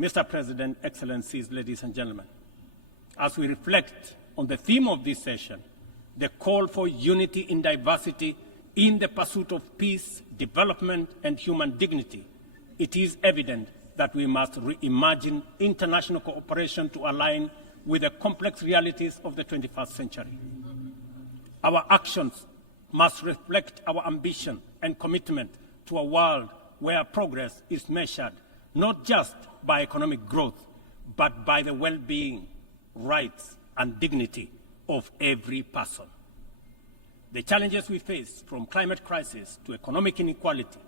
Mr. President, Excellencies, ladies and gentlemen, as we reflect on the theme of this session, the call for unity in diversity in the pursuit of peace, development, and human dignity, it is evident that we must reimagine international cooperation to align with the complex realities of the 21st century. Our actions must reflect our ambition and commitment to a world where progress is measured not just by economic growth, but by the well-being, rights, and dignity of every person. The challenges we face, from climate crisis to economic inequality,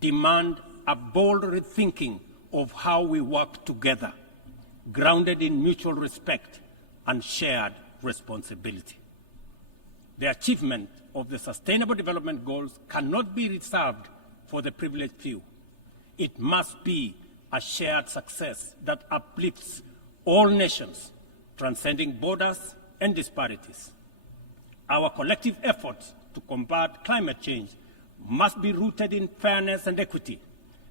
demand a bold rethinking of how we work together, grounded in mutual respect and shared responsibility. The achievement of the Sustainable Development Goals cannot be reserved for the privileged few. It must be a shared success that uplifts all nations, transcending borders and disparities. Our collective efforts to combat climate change must be rooted in fairness and equity,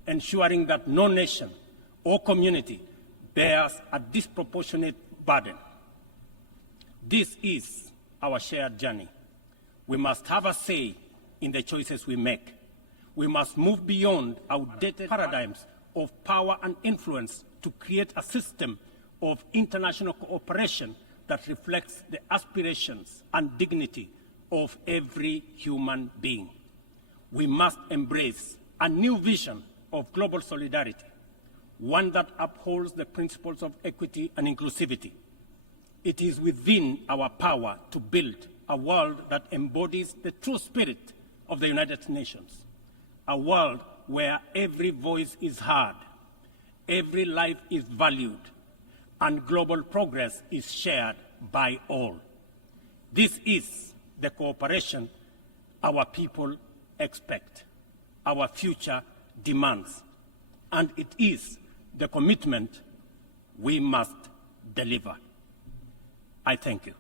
ensuring that no nation or community bears a disproportionate burden. This is our shared journey. We must have a say in the choices we make. We must move beyond outdated paradigms of power and influence to create a system of international cooperation that reflects the aspirations and dignity of every human being. We must embrace a new vision of global solidarity, one that upholds the principles of equity and inclusivity. It is within our power to build a world that embodies the true spirit of the United Nations, a world where every voice is heard, every life is valued, and global progress is shared by all. This is the cooperation our people expect, our future demands, and it is the commitment we must deliver. I thank you.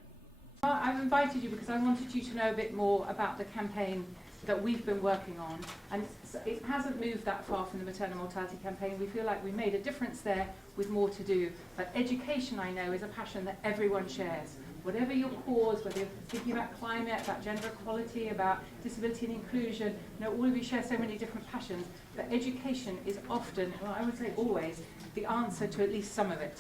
I've invited you because I wanted you to know a bit more about the campaign that we've been working on, and it hasn't moved that far from the maternal mortality campaign. We feel like we made a difference there with more to do, but education, I know, is a passion that everyone shares. Whatever your cause, whether you're thinking about climate, about gender equality, about disability and inclusion, all of you share so many different passions, but education is often, well, I would say always, the answer to at least some of it.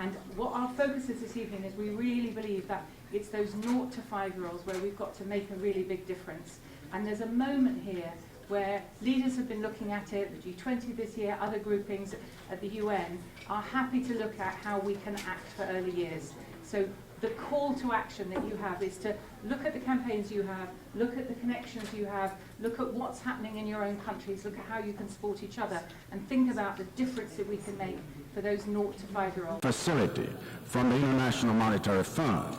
And what our focus is this evening is we really believe that it's those 0 to 5-year-olds where we've got to make a really big difference. And there's a moment here where leaders have been looking at it, the G20 this year, other groupings at the UN are happy to look at how we can act for early years. So the call to action that you have is to look at the campaigns you have, look at the connections you have, look at what's happening in your own countries, look at how you can support each other, and think about the difference that we can make for those 0 to 5-year-olds. Facility from the International Monetary Fund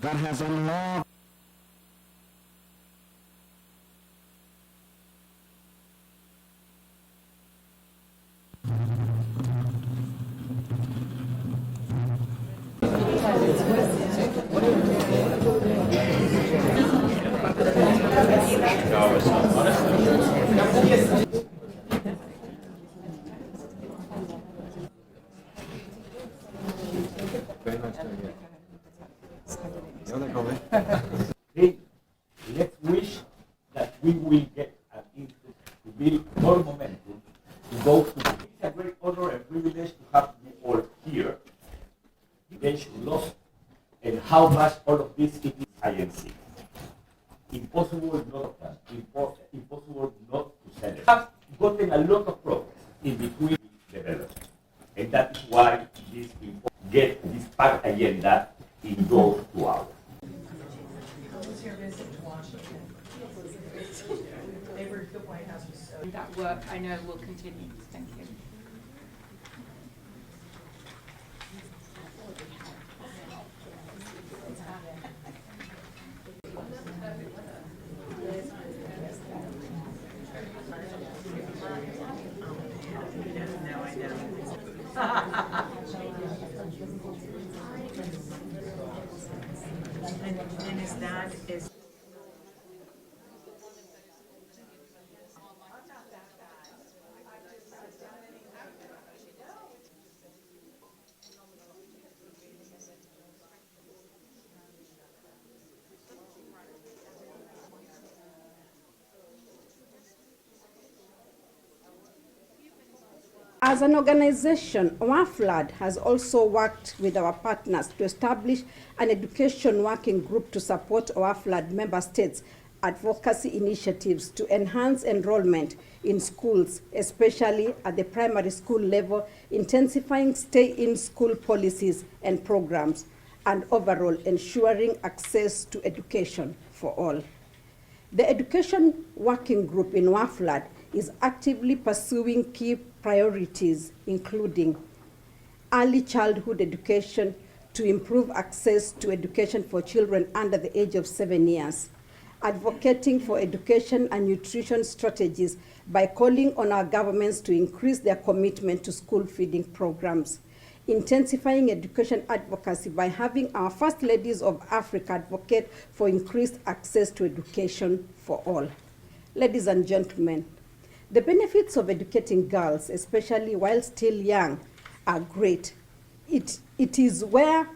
that has unlocked let's wish that we will get an input to build more momentum to go to the. It's a great honor and privilege to have you all here. Eventually lost, and how much all of this is INC. Impossible not to say it. Have gotten a lot of progress in between development, and that is why this get this packed agenda in those 2 hours. That work, I know, will continue. Thank you. And his dad is As an organization, WAFLAD has also worked with our partners to establish an education working group to support WAFLAD member states' advocacy initiatives to enhance enrollment in schools, especially at the primary school level, intensifying stay-in-school policies and programs, and overall ensuring access to education for all. The Education Working Group in WAFLAD is actively pursuing key priorities, including early childhood education to improve access to education for children under the age of 7 years, advocating for education and nutrition strategies by calling on our governments to increase their commitment to school feeding programs, intensifying education advocacy by having our First Ladies of Africa advocate for increased access to education for all. Ladies and gentlemen, the benefits of educating girls, especially while still young, are great. It is where,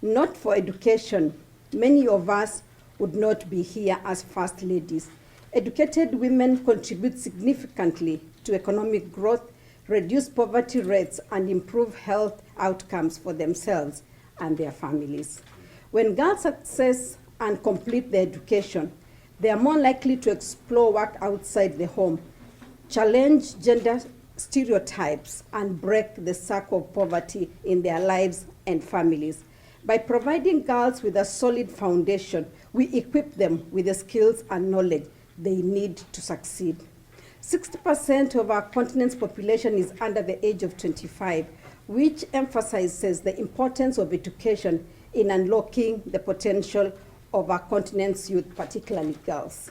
not for education, many of us would not be here as First Ladies. Educated women contribute significantly to economic growth, reduce poverty rates, and improve health outcomes for themselves and their families. When girls access and complete their education, they are more likely to explore work outside the home, challenge gender stereotypes, and break the circle of poverty in their lives and families. By providing girls with a solid foundation, we equip them with the skills and knowledge they need to succeed. 60% of our continent's population is under the age of 25, which emphasizes the importance of education in unlocking the potential of our continent's youth, particularly girls.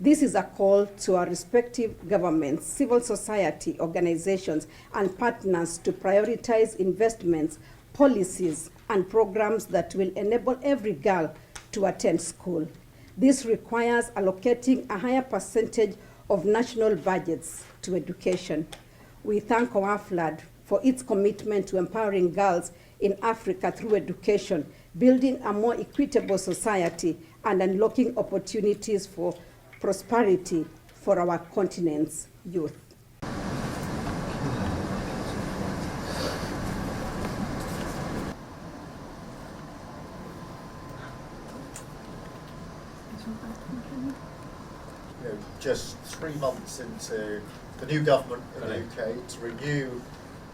This is a call to our respective governments, civil society organizations, and partners to prioritize investments, policies, and programs that will enable every girl to attend school. This requires allocating a higher percentage of national budgets to education. We thank WAFLAD for its commitment to empowering girls in Africa through education, building a more equitable society, and unlocking opportunities for prosperity for our continent's youth. Just 3 months into the new government in the UK to renew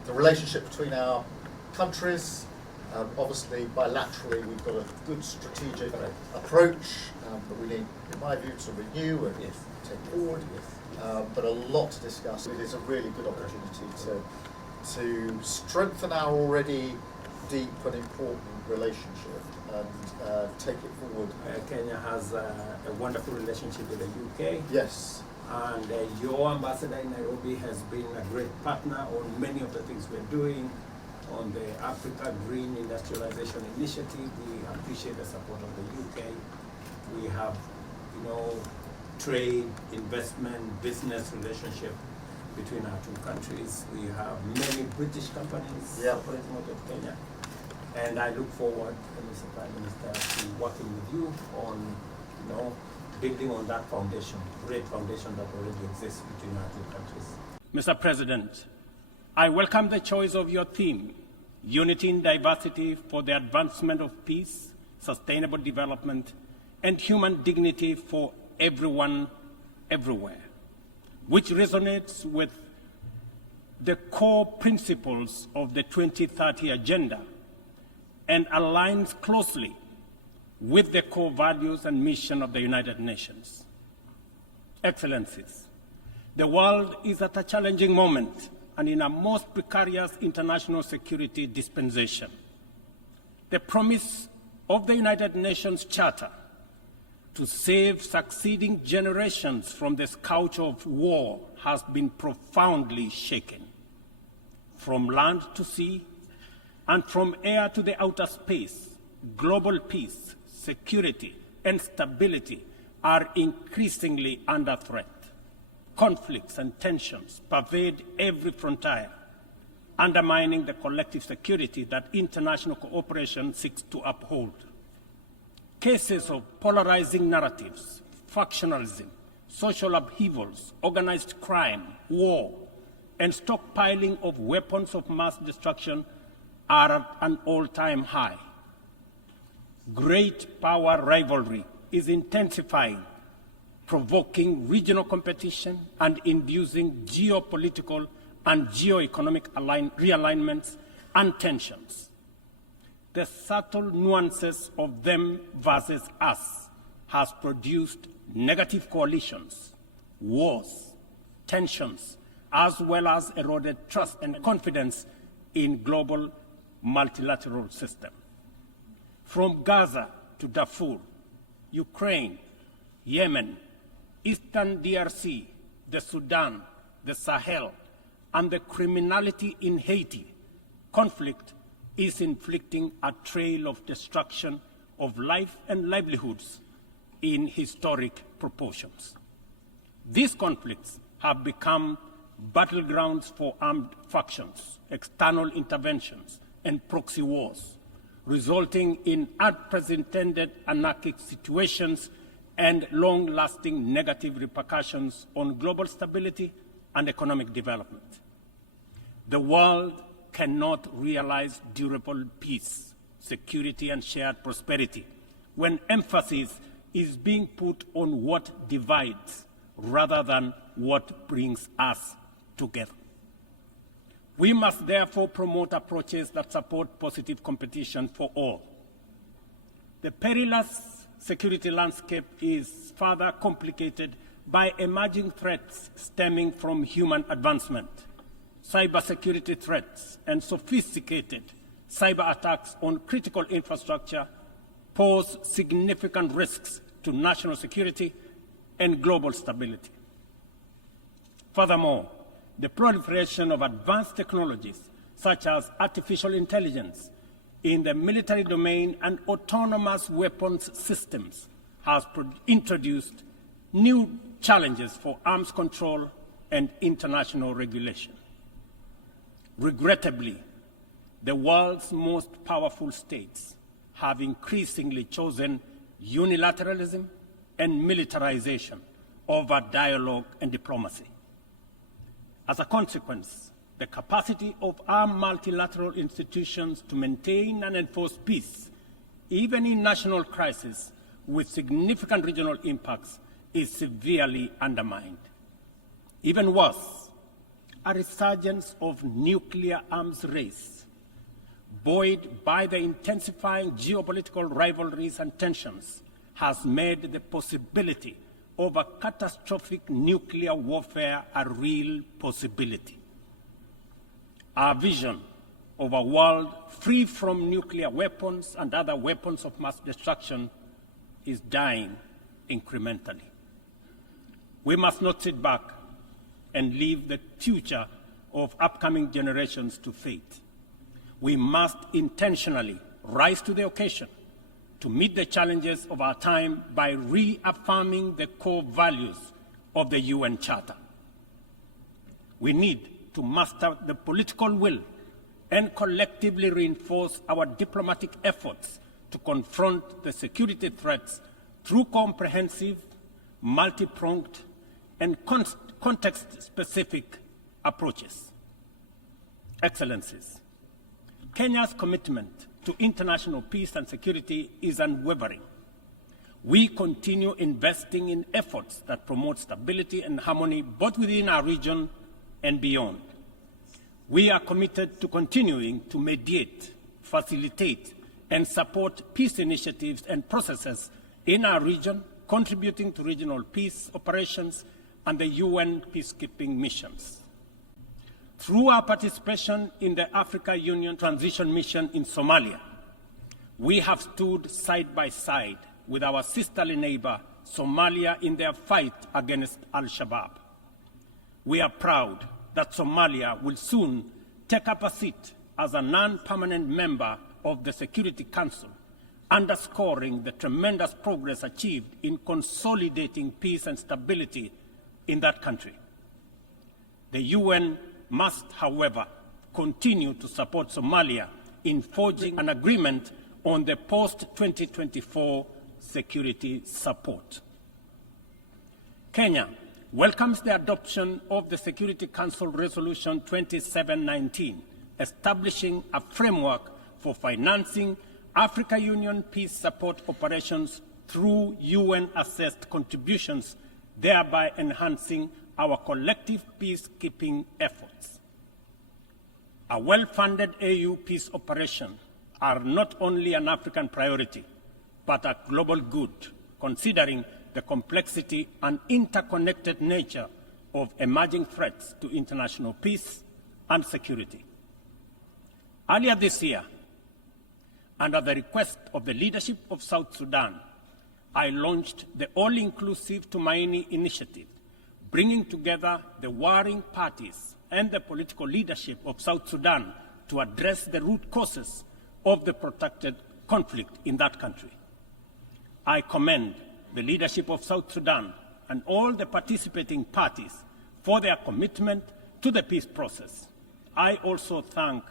the relationship between our countries. Obviously, bilaterally, we've got a good strategic approach that we need, in my view, to renew and take forward. But a lot to discuss. It is a really good opportunity to strengthen our already deep and important relationship and take it forward. Kenya has a wonderful relationship with the UK. Yes. And your ambassador in Nairobi has been a great partner on many of the things we're doing. On the Africa Green Industrialization Initiative, we appreciate the support of the UK. We have, trade, investment, business relationship between our two countries. We have many British companies operating out of Kenya. And I look forward, Mr. Prime Minister, to working with you on, building on that foundation, great foundation that already exists between our two countries. Mr. President, I welcome the choice of your theme, Unity in Diversity for the Advancement of Peace, Sustainable Development, and Human Dignity for Everyone, Everywhere, which resonates with the core principles of the 2030 Agenda and aligns closely with the core values and mission of the United Nations. Excellencies, the world is at a challenging moment and in a most precarious international security dispensation. The promise of the United Nations Charter to save succeeding generations from the scourge of war has been profoundly shaken. From land to sea, and from air to the outer space, global peace, security, and stability are increasingly under threat. Conflicts and tensions pervade every frontier, undermining the collective security that international cooperation seeks to uphold. Cases of polarizing narratives, factionalism, social upheavals, organized crime, war, and stockpiling of weapons of mass destruction are at an all-time high. Great power rivalry is intensifying, provoking regional competition and inducing geopolitical and geoeconomic realignments and tensions. The subtle nuances of them versus us has produced negative coalitions, wars, tensions, as well as eroded trust and confidence in global multilateral system. From Gaza to Darfur, Ukraine, Yemen, Eastern DRC, the Sudan, the Sahel, and the criminality in Haiti, conflict is inflicting a trail of destruction of life and livelihoods in historic proportions. These conflicts have become battlegrounds for armed factions, external interventions, and proxy wars, resulting in unprecedented anarchic situations and long-lasting negative repercussions on global stability and economic development. The world cannot realize durable peace, security, and shared prosperity when emphasis is being put on what divides rather than what brings us together. We must therefore promote approaches that support positive competition for all. The perilous security landscape is further complicated by emerging threats stemming from human advancement, cybersecurity threats, and sophisticated cyber attacks on critical infrastructure pose significant risks to national security and global stability. Furthermore, the proliferation of advanced technologies such as artificial intelligence in the military domain and autonomous weapons systems has introduced new challenges for arms control and international regulation. Regrettably, the world's most powerful states have increasingly chosen unilateralism and militarization over dialogue and diplomacy. As a consequence, the capacity of our multilateral institutions to maintain and enforce peace, even in national crises with significant regional impacts, is severely undermined. Even worse, a resurgence of nuclear arms race, buoyed by the intensifying geopolitical rivalries and tensions, has made the possibility of a catastrophic nuclear warfare a real possibility. Our vision of a world free from nuclear weapons and other weapons of mass destruction is dying incrementally. We must not sit back and leave the future of upcoming generations to fate. We must intentionally rise to the occasion to meet the challenges of our time by reaffirming the core values of the UN Charter. We need to muster the political will and collectively reinforce our diplomatic efforts to confront the security threats through comprehensive, multi-pronged, and context-specific approaches. Excellencies, Kenya's commitment to international peace and security is unwavering. We continue investing in efforts that promote stability and harmony both within our region and beyond. We are committed to continuing to mediate, facilitate, and support peace initiatives and processes in our region, contributing to regional peace operations and the UN peacekeeping missions. Through our participation in the Africa Union Transition Mission in Somalia, we have stood side by side with our sisterly neighbor, Somalia, in their fight against Al-Shabaab. We are proud that Somalia will soon take up a seat as a non-permanent member of the Security Council, underscoring the tremendous progress achieved in consolidating peace and stability in that country. The UN must, however, continue to support Somalia in forging an agreement on the post-2024 security support. Kenya welcomes the adoption of the Security Council Resolution 2719, establishing a framework for financing Africa Union peace support operations through UN-assessed contributions, thereby enhancing our collective peacekeeping efforts. A well-funded AU peace operation are not only an African priority, but a global good, considering the complexity and interconnected nature of emerging threats to international peace and security. Earlier this year, under the request of the leadership of South Sudan, I launched the all-inclusive Tumaini initiative, bringing together the warring parties and the political leadership of South Sudan to address the root causes of the protracted conflict in that country. I commend the leadership of South Sudan and all the participating parties for their commitment to the peace process. I also thank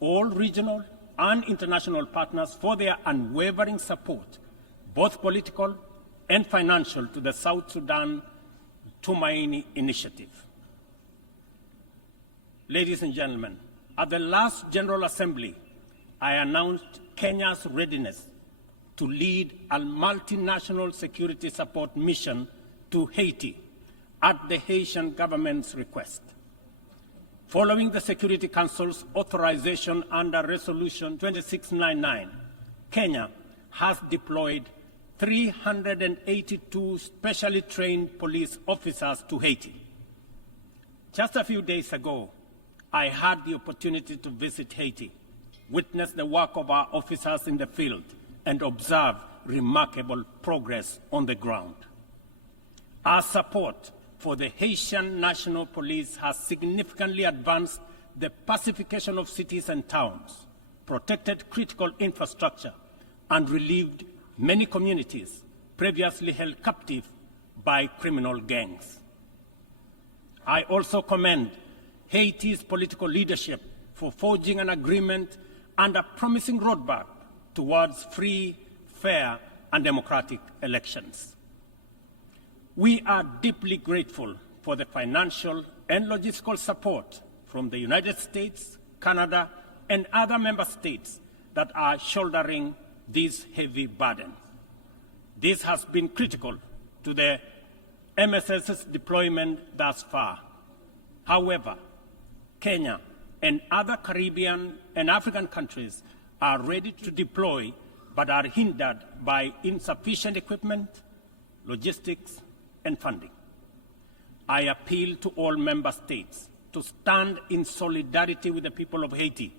all regional and international partners for their unwavering support, both political and financial, to the South Sudan Tumaini initiative. Ladies and gentlemen, at the last General Assembly, I announced Kenya's readiness to lead a multinational security support mission to Haiti at the Haitian government's request. Following the Security Council's authorization under Resolution 2699, Kenya has deployed 382 specially trained police officers to Haiti. Just a few days ago, I had the opportunity to visit Haiti, witness the work of our officers in the field, and observe remarkable progress on the ground. Our support for the Haitian National Police has significantly advanced the pacification of cities and towns, protected critical infrastructure, and relieved many communities previously held captive by criminal gangs. I also commend Haiti's political leadership for forging an agreement and a promising roadmap towards free, fair, and democratic elections. We are deeply grateful for the financial and logistical support from the United States, Canada, and other member states that are shouldering this heavy burden. This has been critical to the MSS's deployment thus far. However, Kenya and other Caribbean and African countries are ready to deploy, but are hindered by insufficient equipment, logistics, and funding. I appeal to all member states to stand in solidarity with the people of Haiti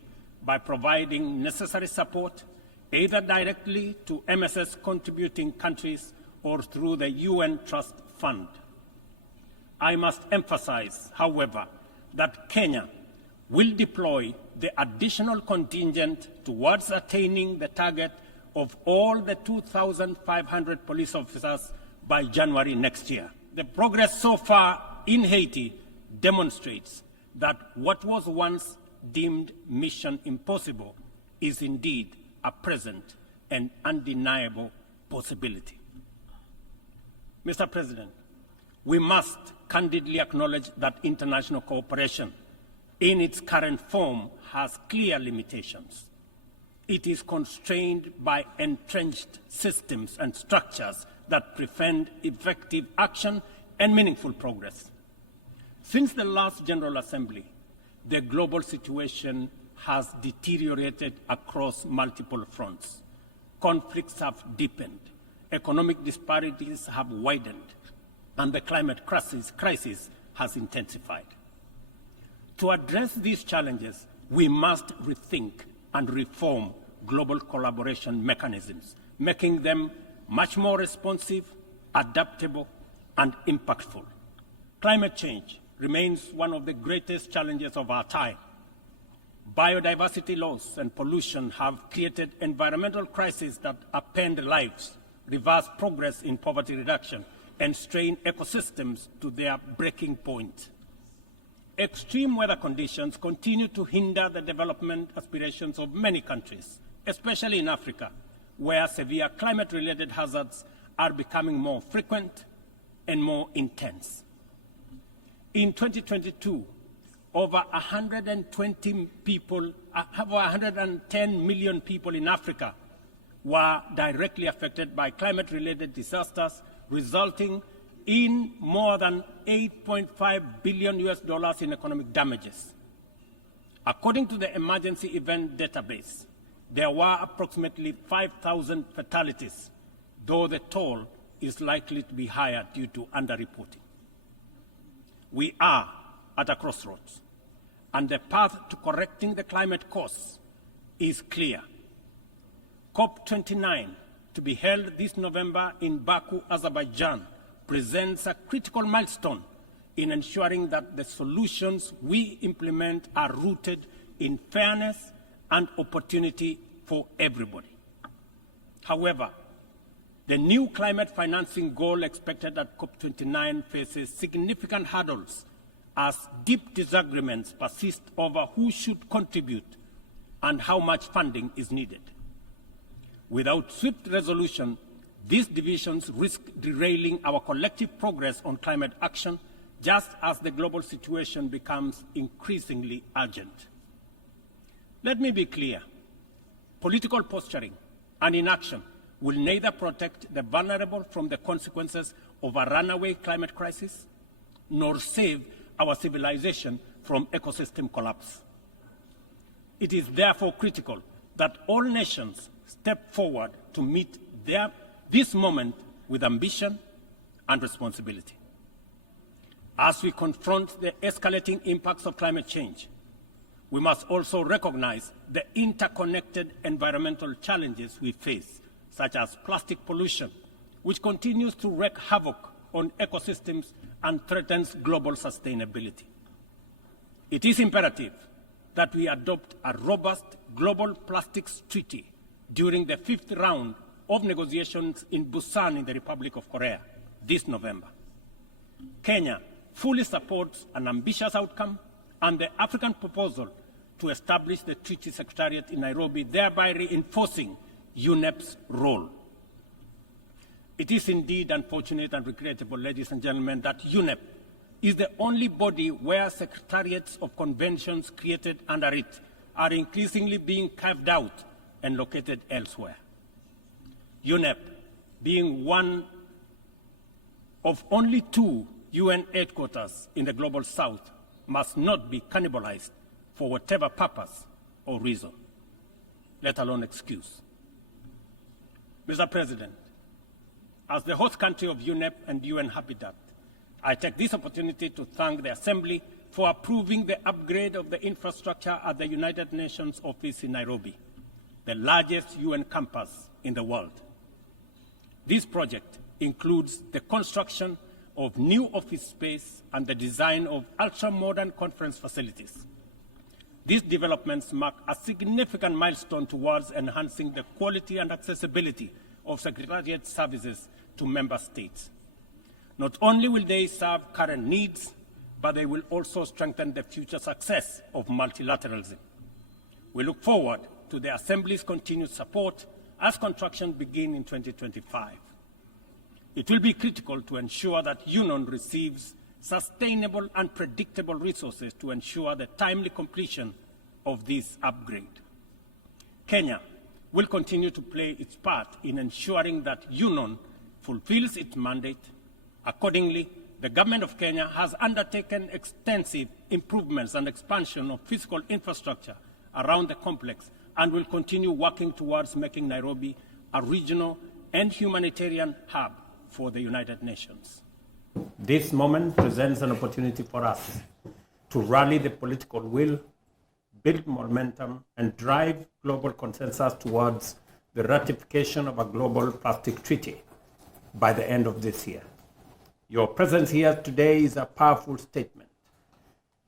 by providing necessary support, either directly to MSS contributing countries or through the UN Trust Fund. I must emphasize, however, that Kenya will deploy the additional contingent towards attaining the target of all the 2,500 police officers by January next year. The progress so far in Haiti demonstrates that what was once deemed mission impossible is indeed a present and undeniable possibility. Mr. President, we must candidly acknowledge that international cooperation in its current form has clear limitations. It is constrained by entrenched systems and structures that prevent effective action and meaningful progress. Since the last General Assembly, the global situation has deteriorated across multiple fronts. Conflicts have deepened, economic disparities have widened, and the climate crisis has intensified. To address these challenges, we must rethink and reform global collaboration mechanisms, making them much more responsive, adaptable, and impactful. Climate change remains one of the greatest challenges of our time. Biodiversity loss and pollution have created environmental crises that upend lives, reverse progress in poverty reduction, and strain ecosystems to their breaking point. Extreme weather conditions continue to hinder the development aspirations of many countries, especially in Africa, where severe climate-related hazards are becoming more frequent and more intense. In 2022, over 110 million people in Africa were directly affected by climate-related disasters, resulting in more than $8.5 billion in economic damages. According to the Emergency Event Database, there were approximately 5,000 fatalities, though the toll is likely to be higher due to underreporting. We are at a crossroads, and the path to correcting the climate course is clear. COP29, to be held this November in Baku, Azerbaijan, presents a critical milestone in ensuring that the solutions we implement are rooted in fairness and opportunity for everybody. However, the new climate financing goal expected at COP29 faces significant hurdles as deep disagreements persist over who should contribute and how much funding is needed. Without swift resolution, these divisions risk derailing our collective progress on climate action, just as the global situation becomes increasingly urgent. Let me be clear. Political posturing and inaction will neither protect the vulnerable from the consequences of a runaway climate crisis, nor save our civilization from ecosystem collapse. It is therefore critical that all nations step forward to meet this moment with ambition and responsibility. As we confront the escalating impacts of climate change, we must also recognize the interconnected environmental challenges we face, such as plastic pollution, which continues to wreak havoc on ecosystems and threatens global sustainability. It is imperative that we adopt a robust global plastics treaty during the 5th round of negotiations in Busan in the Republic of Korea this November. Kenya fully supports an ambitious outcome and the African proposal to establish the Treaty Secretariat in Nairobi, thereby reinforcing UNEP's role. It is indeed unfortunate and regrettable, ladies and gentlemen, that UNEP is the only body where secretariats of conventions created under it are increasingly being carved out and located elsewhere. UNEP, being one of only 2 UN headquarters in the Global South, must not be cannibalized for whatever purpose or reason, let alone excuse. Mr. President, as the host country of UNEP and UN Habitat, I take this opportunity to thank the Assembly for approving the upgrade of the infrastructure at the United Nations office in Nairobi, the largest UN campus in the world. This project includes the construction of new office space and the design of ultra-modern conference facilities. These developments mark a significant milestone towards enhancing the quality and accessibility of Secretariat services to member states. Not only will they serve current needs, but they will also strengthen the future success of multilateralism. We look forward to the Assembly's continued support as construction begins in 2025. It will be critical to ensure that UNON receives sustainable and predictable resources to ensure the timely completion of this upgrade. Kenya will continue to play its part in ensuring that UNON fulfills its mandate. Accordingly, the Government of Kenya has undertaken extensive improvements and expansion of physical infrastructure around the complex and will continue working towards making Nairobi a regional and humanitarian hub for the United Nations. This moment presents an opportunity for us to rally the political will, build momentum, and drive global consensus towards the ratification of a global plastic treaty by the end of this year. Your presence here today is a powerful statement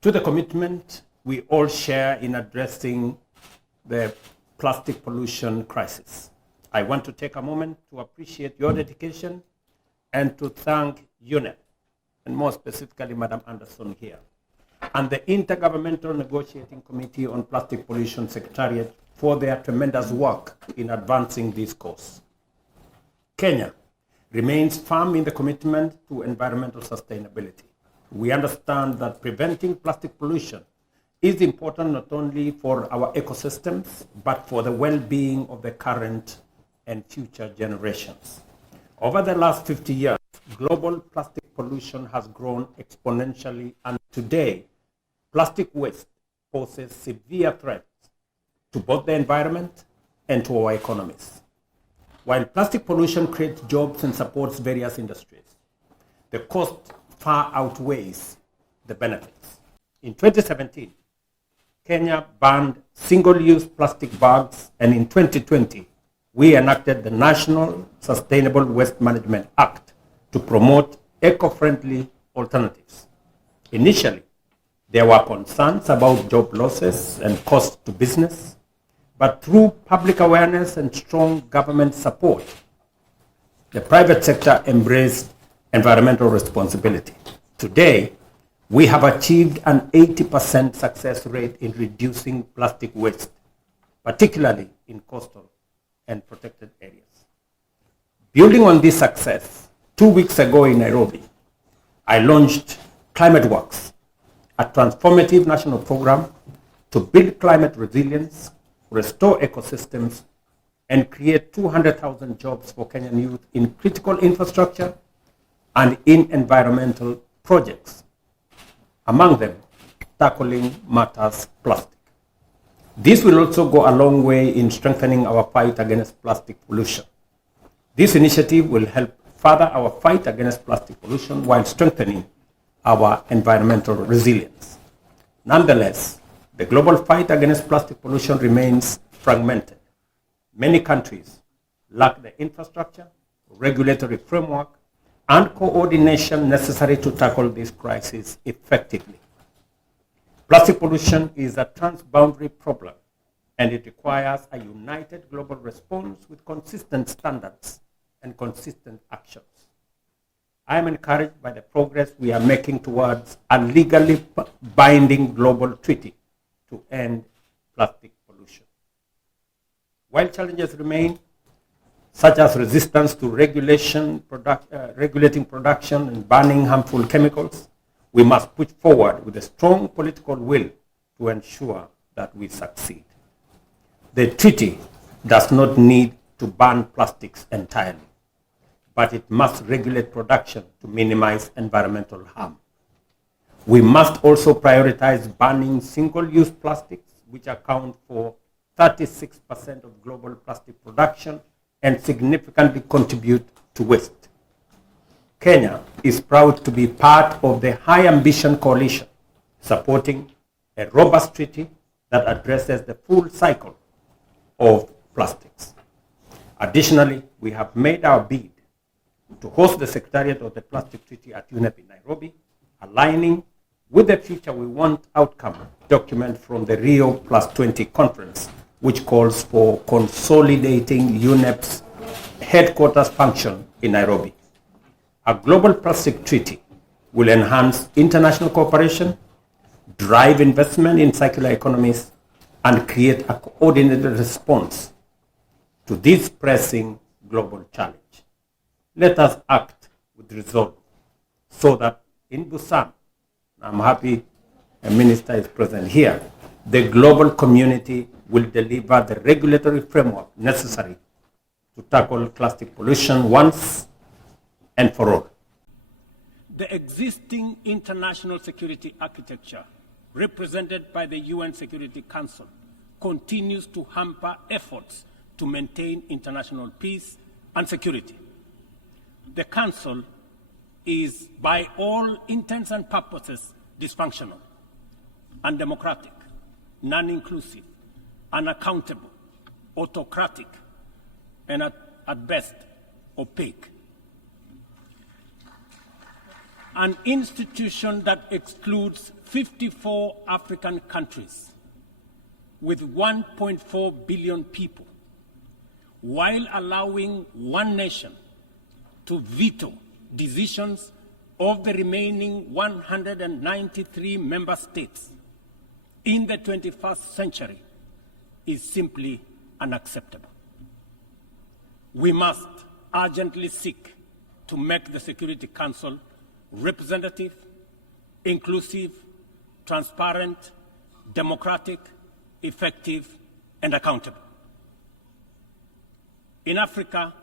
to the commitment we all share in addressing the plastic pollution crisis. I want to take a moment to appreciate your dedication and to thank UNEP, and more specifically Madam Anderson here, and the Intergovernmental Negotiating Committee on Plastic Pollution Secretariat for their tremendous work in advancing this cause. Kenya remains firm in the commitment to environmental sustainability. we understand that preventing plastic pollution is important not only for our ecosystems, but for the well-being of the current and future generations. Over the last 50 years, global plastic pollution has grown exponentially, and today, plastic waste poses severe threats to both the environment and to our economies. While plastic pollution creates jobs and supports various industries, the cost far outweighs the benefits. In 2017, Kenya banned single-use plastic bags, and in 2020, we enacted the National Sustainable Waste Management Act to promote eco-friendly alternatives. Initially, there were concerns about job losses and cost to business, but through public awareness and strong government support, the private sector embraced environmental responsibility. Today, we have achieved an 80% success rate in reducing plastic waste, particularly in coastal and protected areas. Building on this success, 2 weeks ago in Nairobi, I launched Climate Works, a transformative national program to build climate resilience, restore ecosystems, and create 200,000 jobs for Kenyan youth in critical infrastructure and in environmental projects, among them tackling matters plastic. This will also go a long way in strengthening our fight against plastic pollution. This initiative will help further our fight against plastic pollution while strengthening our environmental resilience. Nonetheless, the global fight against plastic pollution remains fragmented. Many countries lack the infrastructure, regulatory framework, and coordination necessary to tackle this crisis effectively. Plastic pollution is a transboundary problem, and it requires a united global response with consistent standards and consistent actions. I am encouraged by the progress we are making towards a legally binding global treaty to end plastic pollution. While challenges remain, such as resistance to regulating production and banning harmful chemicals, we must push forward with a strong political will to ensure that we succeed. The treaty does not need to ban plastics entirely, but it must regulate production to minimize environmental harm. We must also prioritize banning single-use plastics, which account for 36% of global plastic production and significantly contribute to waste. Kenya is proud to be part of the High Ambition Coalition, supporting a robust treaty that addresses the full cycle of plastics. Additionally, we have made our bid to host the Secretariat of the Plastic Treaty at UNEP in Nairobi, aligning with the Future We Want outcome document from the Rio +20 conference, which calls for consolidating UNEP's headquarters function in Nairobi. A global plastic treaty will enhance international cooperation, drive investment in circular economies, and create a coordinated response to this pressing global challenge. Let us act with resolve so that in Busan, I'm happy a minister is present here, the global community will deliver the regulatory framework necessary to tackle plastic pollution once and for all. The existing international security architecture, represented by the UN Security Council, continues to hamper efforts to maintain international peace and security. The Council is, by all intents and purposes, dysfunctional, undemocratic, non-inclusive, unaccountable, autocratic, and at best, opaque. An institution that excludes 54 African countries with 1.4 billion people, while allowing one nation to veto decisions of the remaining 193 member states in the 21st century, is simply unacceptable. We must urgently seek to make the Security Council representative, inclusive, transparent, democratic, effective, and accountable. In Africa,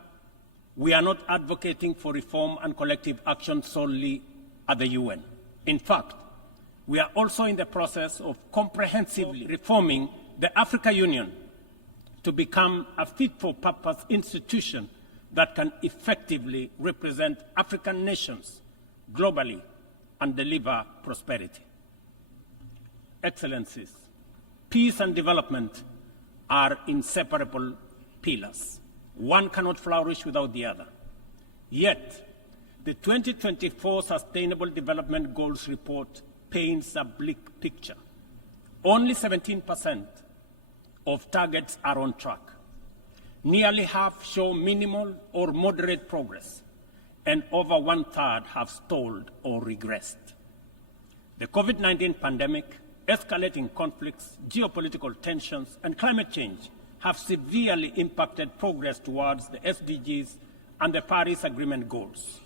we are not advocating for reform and collective action solely at the UN. In fact, we are also in the process of comprehensively reforming the Africa Union to become a fit-for-purpose institution that can effectively represent African nations globally and deliver prosperity. Excellencies, peace and development are inseparable pillars. One cannot flourish without the other. Yet, the 2024 Sustainable Development Goals report paints a bleak picture. Only 17% of targets are on track. Nearly half show minimal or moderate progress, and over 1/3 have stalled or regressed. The COVID-19 pandemic, escalating conflicts, geopolitical tensions, and climate change have severely impacted progress towards the SDGs and the Paris Agreement goals.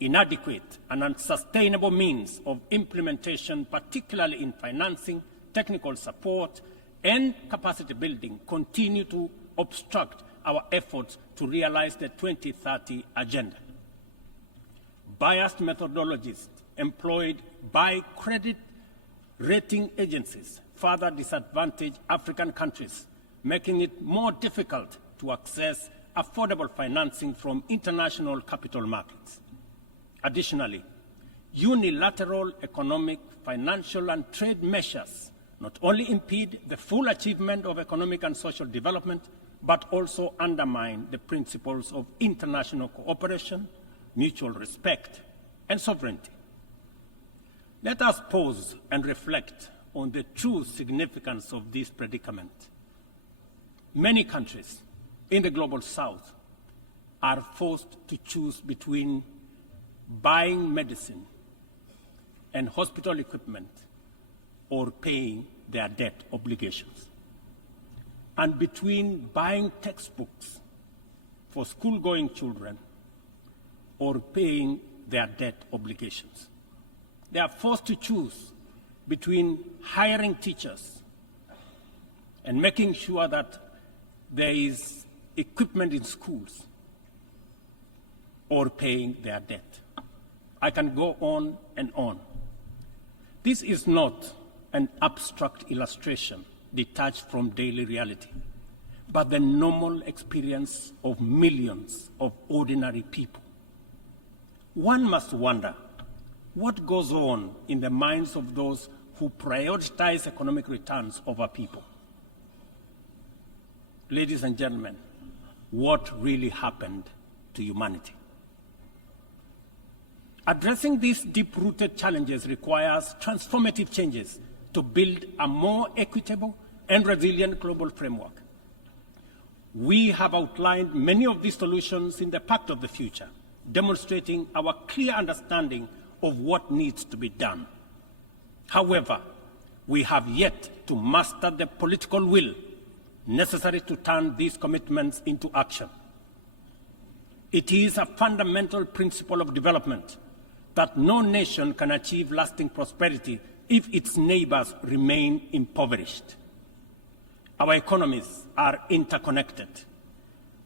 Inadequate and unsustainable means of implementation, particularly in financing, technical support, and capacity building, continue to obstruct our efforts to realize the 2030 agenda. Biased methodologies employed by credit rating agencies further disadvantage African countries, making it more difficult to access affordable financing from international capital markets. Additionally, unilateral economic, financial, and trade measures not only impede the full achievement of economic and social development, but also undermine the principles of international cooperation, mutual respect, and sovereignty. Let us pause and reflect on the true significance of this predicament. Many countries in the global south are forced to choose between buying medicine and hospital equipment or paying their debt obligations, and between buying textbooks for school-going children or paying their debt obligations. They are forced to choose between hiring teachers and making sure that there is equipment in schools or paying their debt. I can go on and on. This is not an abstract illustration detached from daily reality, but the normal experience of millions of ordinary people. One must wonder what goes on in the minds of those who prioritize economic returns over people. Ladies and gentlemen, what really happened to humanity? Addressing these deep-rooted challenges requires transformative changes to build a more equitable and resilient global framework. We have outlined many of these solutions in the Pact of the Future, demonstrating our clear understanding of what needs to be done. However, we have yet to master the political will necessary to turn these commitments into action. It is a fundamental principle of development that no nation can achieve lasting prosperity if its neighbors remain impoverished. Our economies are interconnected,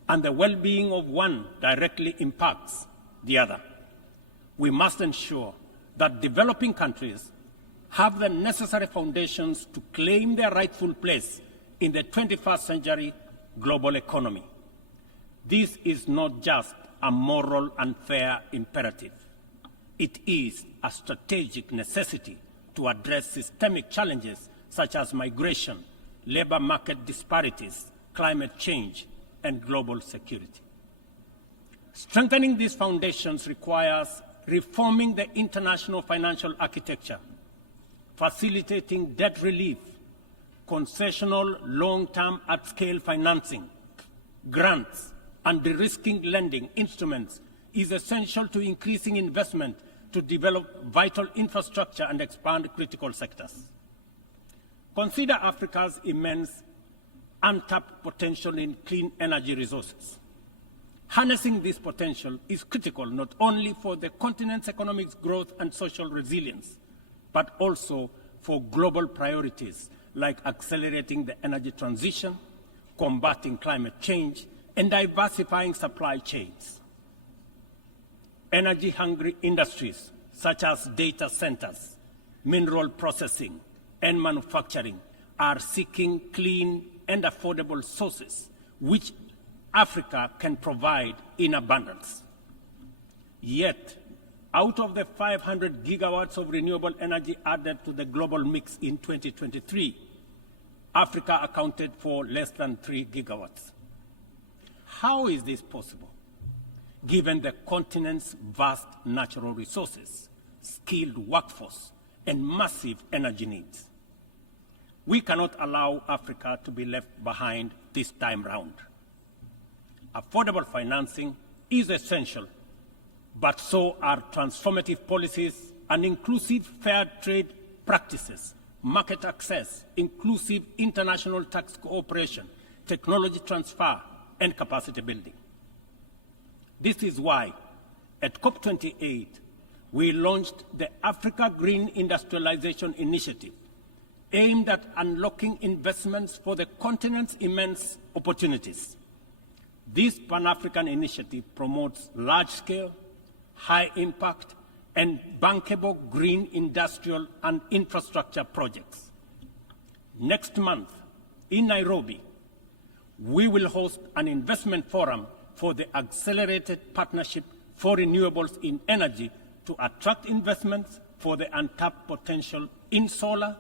and the well-being of one directly impacts the other. We must ensure that developing countries have the necessary foundations to claim their rightful place in the 21st century global economy. This is not just a moral and fair imperative. It is a strategic necessity to address systemic challenges such as migration, labor market disparities, climate change, and global security. Strengthening these foundations requires reforming the international financial architecture, facilitating debt relief, concessional long-term at-scale financing, grants, and de-risking lending instruments is essential to increasing investment to develop vital infrastructure and expand critical sectors. Consider Africa's immense untapped potential in clean energy resources. Harnessing this potential is critical not only for the continent's economic growth and social resilience, but also for global priorities like accelerating the energy transition, combating climate change, and diversifying supply chains. Energy-hungry industries such as data centers, mineral processing, and manufacturing are seeking clean and affordable sources which Africa can provide in abundance. Yet, out of the 500 gigawatts of renewable energy added to the global mix in 2023, Africa accounted for less than 3 gigawatts. How is this possible, given the continent's vast natural resources, skilled workforce, and massive energy needs? We cannot allow Africa to be left behind this time round. Affordable financing is essential, but so are transformative policies and inclusive fair trade practices, market access, inclusive international tax cooperation, technology transfer, and capacity building. This is why, at COP28, we launched the Africa Green Industrialization Initiative, aimed at unlocking investments for the continent's immense opportunities. This Pan-African initiative promotes large-scale, high-impact, and bankable green industrial and infrastructure projects. Next month, in Nairobi, we will host an investment forum for the Accelerated Partnership for Renewables in Energy to attract investments for the untapped potential in solar,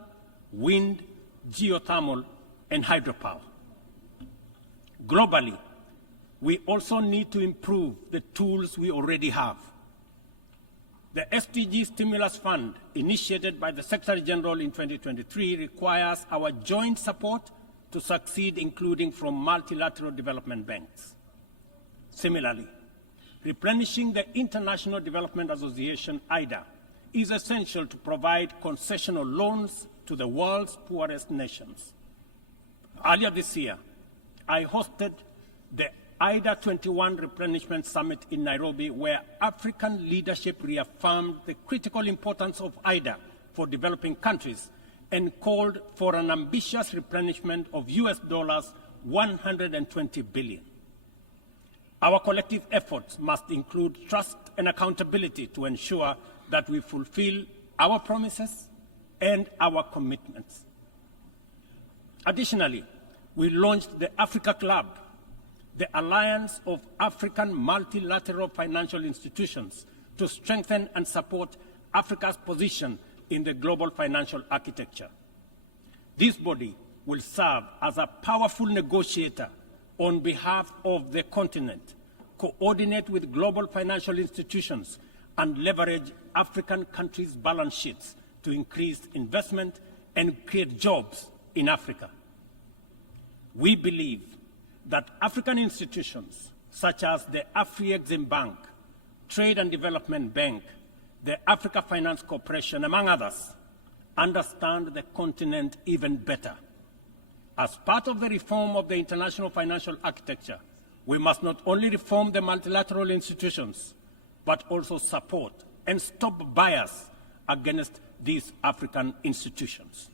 wind, geothermal, and hydropower. Globally, we also need to improve the tools we already have. The SDG Stimulus Fund, initiated by the Secretary General in 2023, requires our joint support to succeed, including from multilateral development banks. Similarly, replenishing the International Development Association, IDA, is essential to provide concessional loans to the world's poorest nations. Earlier this year, I hosted the IDA 21 Replenishment Summit in Nairobi, where African leadership reaffirmed the critical importance of IDA for developing countries and called for an ambitious replenishment of US dollars 120 billion. Our collective efforts must include trust and accountability to ensure that we fulfill our promises and our commitments. Additionally, we launched the Africa Club, the Alliance of African Multilateral Financial Institutions, to strengthen and support Africa's position in the global financial architecture. This body will serve as a powerful negotiator on behalf of the continent, coordinate with global financial institutions, and leverage African countries' balance sheets to increase investment and create jobs in Africa. We believe that African institutions, such as the Afri-Exim Bank, Trade and Development Bank, the Africa Finance Corporation, among others, understand the continent even better. As part of the reform of the international financial architecture, we must not only reform the multilateral institutions, but also support and stop bias against these African institutions.